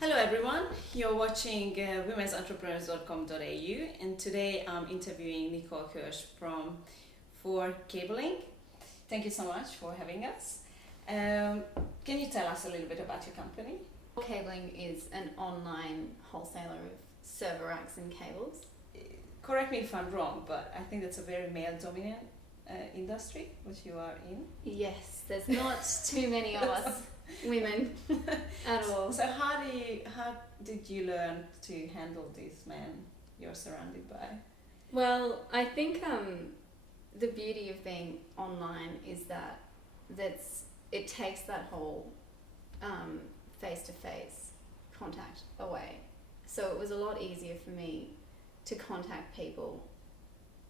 Hello everyone, you're watching women'sentrepreneurs.com.au and today I'm interviewing Nicole Kersh from For Cabling. Thank you so much for having us. Can you tell us a little bit about your company? Cabling is an online wholesaler of server racks and cables. Correct me if I'm wrong, but I think that's a very male-dominant industry, which you are in. Yes, there's not too many of us women at all. So how did you learn to handle these men you're surrounded by? Well, I think the beauty of being online is that it takes that whole face-to-face contact away. So it was a lot easier for me to contact people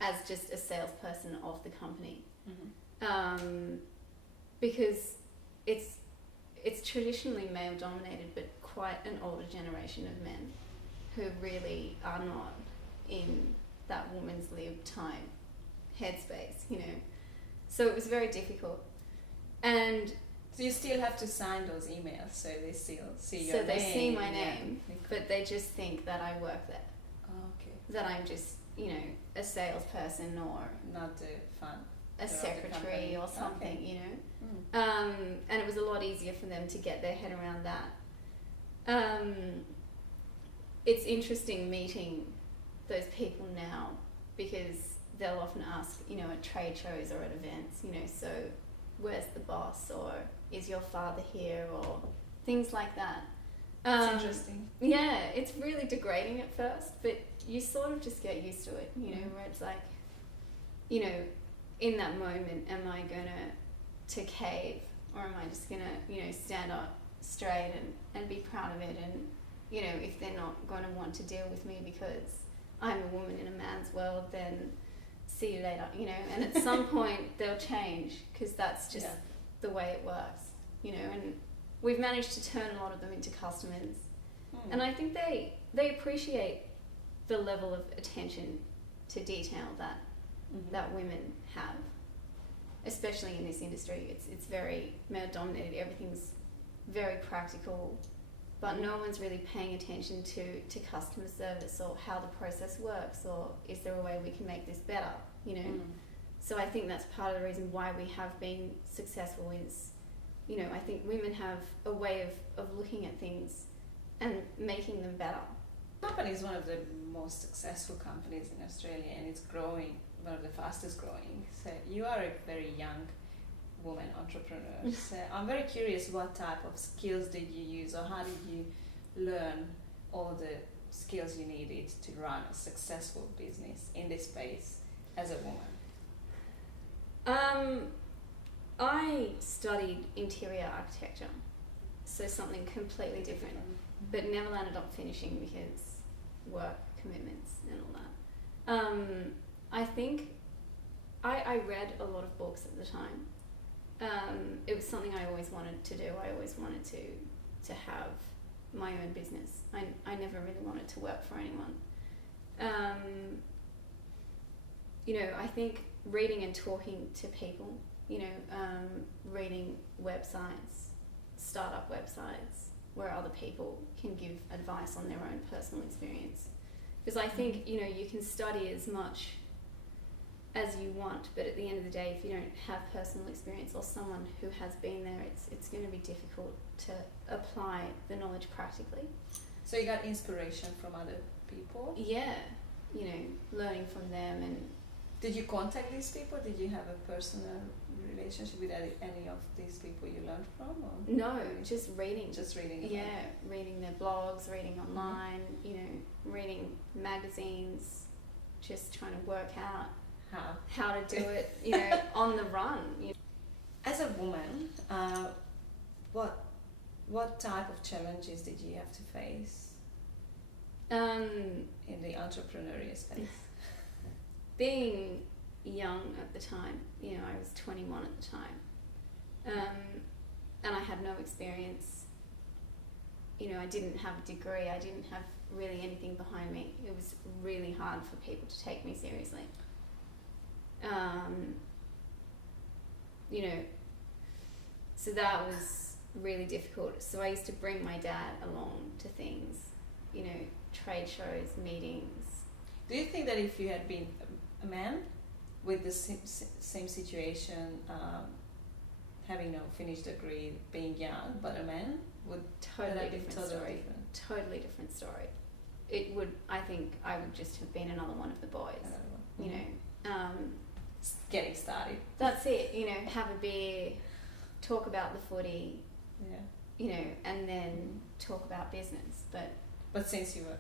as just a salesperson of the company, because it's traditionally male dominated, but quite an older generation of men who really are not in that woman's lib time headspace, So it was very difficult. And so you still have to sign those emails, so they still see your name. So they see my name, but they just think that I work there. Oh, okay. That I'm just, a salesperson or not the fun. A secretary or something, okay. And it was a lot easier for them to get their head around that. It's interesting meeting those people now because they'll often ask, at trade shows or at events, so where's the boss, or is your father here, or things like that. It's interesting. Yeah, it's really degrading at first, but you sort of just get used to it, where it's like, in that moment, am I gonna to cave, or am I just gonna, stand up straight and be proud of it, and, if they're not gonna want to deal with me because I'm a woman in a man's world, then see you later, and at some point they'll change, because that's just the way it works, and we've managed to turn a lot of them into customers, and I think they appreciate the level of attention to detail that women have, especially in this industry. It's very male dominated, everything's very practical, but no one's really paying attention to customer service or how the process works, or is there a way we can make this better, So I think that's part of the reason why we have been successful is, I think women have a way of looking at things and making them better. The company is one of the most successful companies in Australia, and it's growing, one of the fastest growing. So you are a very young woman entrepreneur. So I'm very curious, what type of skills did you use, or how did you learn all the skills you needed to run a successful business in this space as a woman? I studied interior architecture, so something completely different, but never landed up finishing because work commitments and all that. I think I read a lot of books at the time. It was something I always wanted to do. I always wanted to have my own business. I never really wanted to work for anyone. I think reading and talking to people, reading websites, startup websites, where other people can give advice on their own personal experience. Because I think, you can study as much as you want, but at the end of the day, if you don't have personal experience or someone who has been there, it's going to be difficult to apply the knowledge practically. So you got inspiration from other people? Yeah, learning from them. And did you contact these people? Did you have a personal relationship with any of these people you learned from? Or? No, just reading. Just reading. Yeah, reading their blogs, reading online, reading magazines, just trying to work out how to do it, on the run. As a woman, what type of challenges did you have to face in the entrepreneurial space? Being young at the time, I was 21 at the time, and I had no experience. I didn't have a degree, I didn't have really anything behind me. It was really hard for people to take me seriously. So that was really difficult. So I used to bring my dad along to things. trade shows, meetings. Do you think that if you had been a man with the same situation, having no finished degree, being young, but a man, would Totally that be different story. Totally different story. It would, I think I would just have been another one of the boys, you know. Getting started. That's it, you know, have a beer, talk about the footy, you know, and then talk about business. But since you were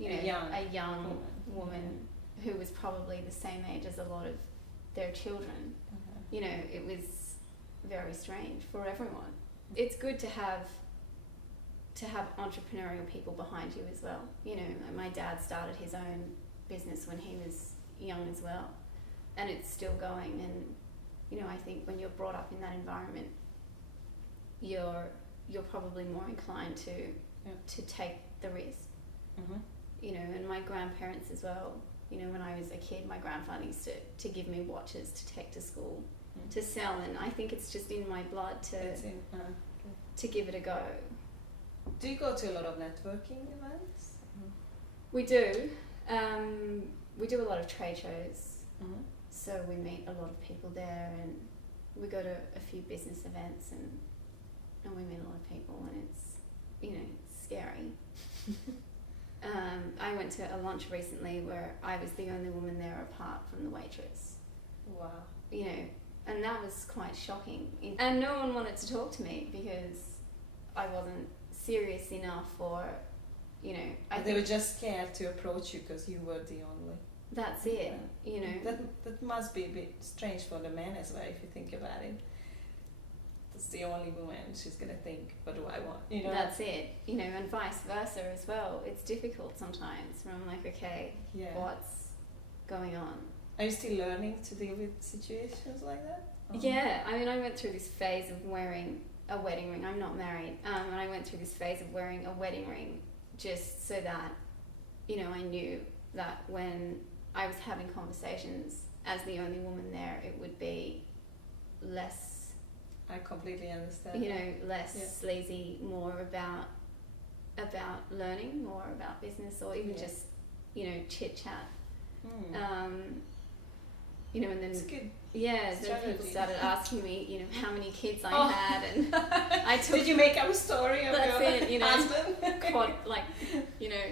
a young woman who was probably the same age as a lot of their children, you know, it was very strange for everyone. It's good to have entrepreneurial people behind you as well. You know, my dad started his own business when he was young as well, and it's still going. And you know, I think when you're brought up in that environment, you're probably more inclined to take the risk. You know, and my grandparents as well. You know, when I was a kid, my grandfather used to give me watches to take to school to sell, and I think it's just in my blood to give it a go. Do you go to a lot of networking events? We do. We do a lot of trade shows, so we meet a lot of people there, and we go to a few business events, and we meet a lot of people, and it's, you know, scary. I went to a lunch recently where I was the only woman there apart from the waitress. Wow. You know, and that was quite shocking. And no one wanted to talk to me because I wasn't serious enough, or, you know... They were just scared to approach you because you were the only... That's it, you know. That must be a bit strange for the man as well, if you think about it. That's the only woman, she's going to think, what do I want? You know? That's it, you know, and vice versa as well. It's difficult sometimes where I'm like, okay, what's going on? Are you still learning to deal with situations like that? Yeah, I mean, I went through this phase of wearing a wedding ring. I'm not married, and I went through this phase of wearing a wedding ring just so that, you know, I knew that when I was having conversations as the only woman there, it would be less... I completely understand. You know, less sleazy, more about learning, more about business, or even just, you know, chit chat. You know, and then then people started asking me, you know, how many kids I had, and I took. Did you make up a story of your husband? You know,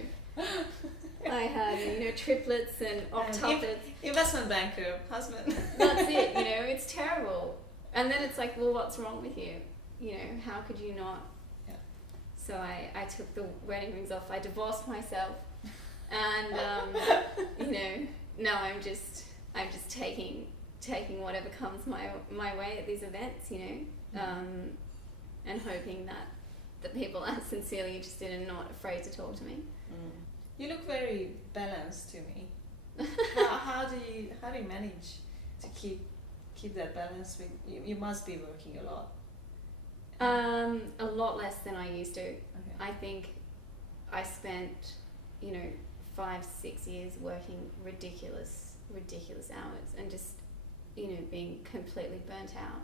I had, you know, triplets and octuplets. Investment banker husband. That's it. You know, it's terrible. And then it's like, well, what's wrong with you? You know, how could you not? Yeah. So I took the wedding rings off. I divorced myself, and you know, now I'm just taking whatever comes my way at these events. You know, and hoping that the people are sincerely interested and not afraid to talk to me. You look very balanced to me. How do you manage to keep that balance? With you must be working a lot. A lot less than I used to. Okay. I think I spent, you know, 5-6 years working ridiculous hours and just, you know, being completely burnt out.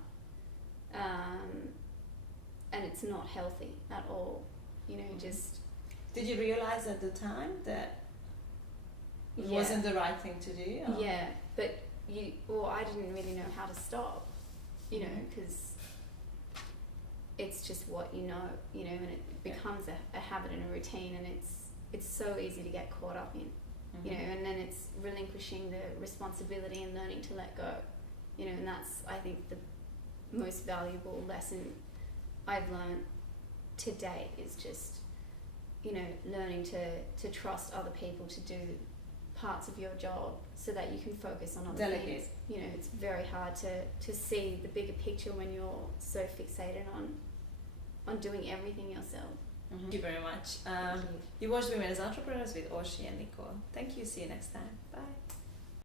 And it's not healthy at all. You know, just... Did you realize at the time that it wasn't the right thing to do? Or? Yeah, but I didn't really know how to stop, you know, because it's just what you know, and it becomes a habit and a routine, and it's so easy to get caught up in, you know, and then it's relinquishing the responsibility and learning to let go, you know, and that's, I think, the most valuable lesson I've learned to date is just, you know, learning to trust other people to do parts of your job so that you can focus on other things. You know, it's very hard to see the bigger picture when you're so fixated on doing everything yourself. Thank you very much. You watched Women as Entrepreneurs with Orsi and Nicole. Thank you. See you next time. Bye.